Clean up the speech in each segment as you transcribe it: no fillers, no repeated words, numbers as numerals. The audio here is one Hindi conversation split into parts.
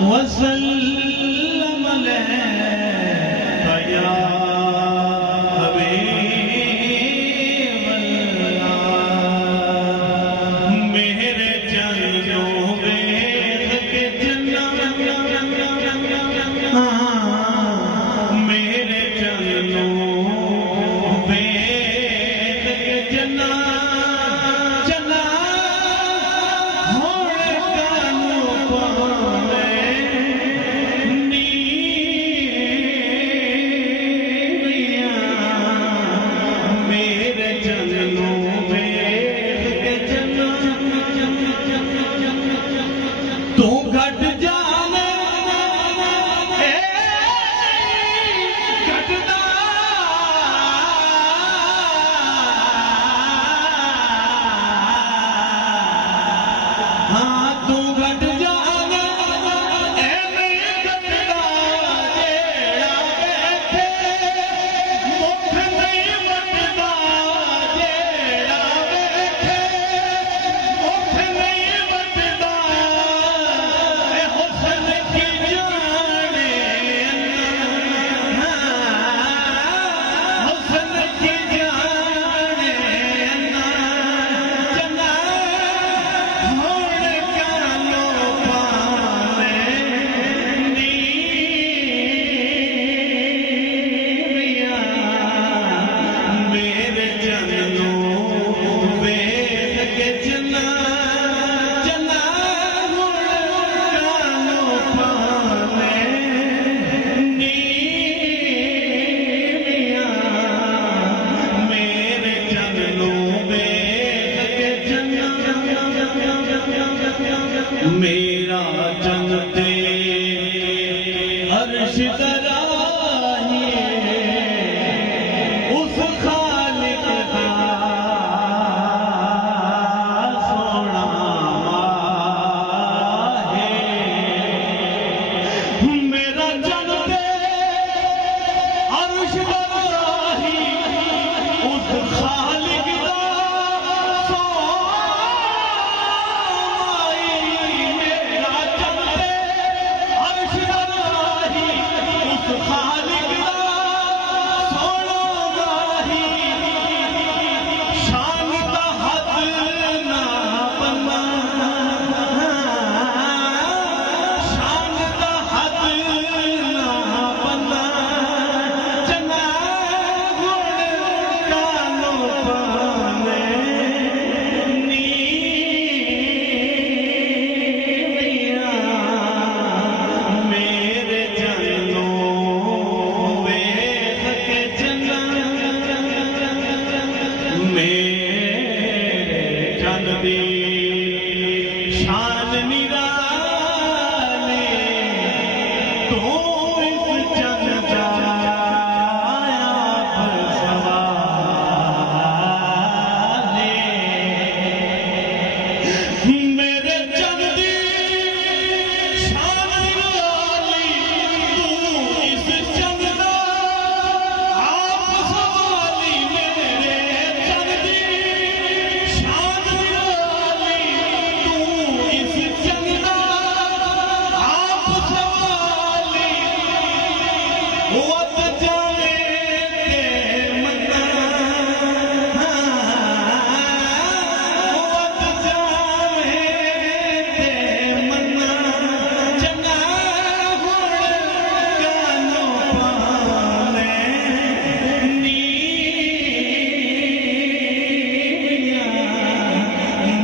वसल्लम अलैका या हबीबल्लाह। मेरे जनों वेख के जन्नत, मेरे जनों वेख के जन्नत होने कानू पावे नीरिया। मेरे जनों वेख के जन्नत तू घट जाने घटदा हाँ तू घट जाने एवें घटदा जेड़ा बैठे मुख नहीं वटदा जेड़ा बैठे मुख नहीं वटदा ए हुस्न की जाने हुस्न की जाने चना होने कानो पावे नीरिया। मेरे जनों वेख के जना होने कानो पावे नीरिया। मेरे जनों वेख के जना मेरा जन ते अर्श दराही उस खालिक दा सोना है। मेरा जन ते अर्श दराही उस खालिक दा शान निराली तो इस जन जाया सवाले। मेरे जन दी शान निराली तू इस जन दा आप सवाली। मेरे जन दी शान निराली तू इस जन दा आप सवाली। वत जावे ते मन्ना वत जावे ते मन्ना चंगा होण कानो पावे नीरिया।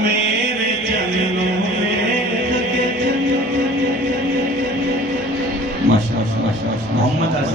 मेरे जनों वेख के माशाअल्लाह मोहम्मद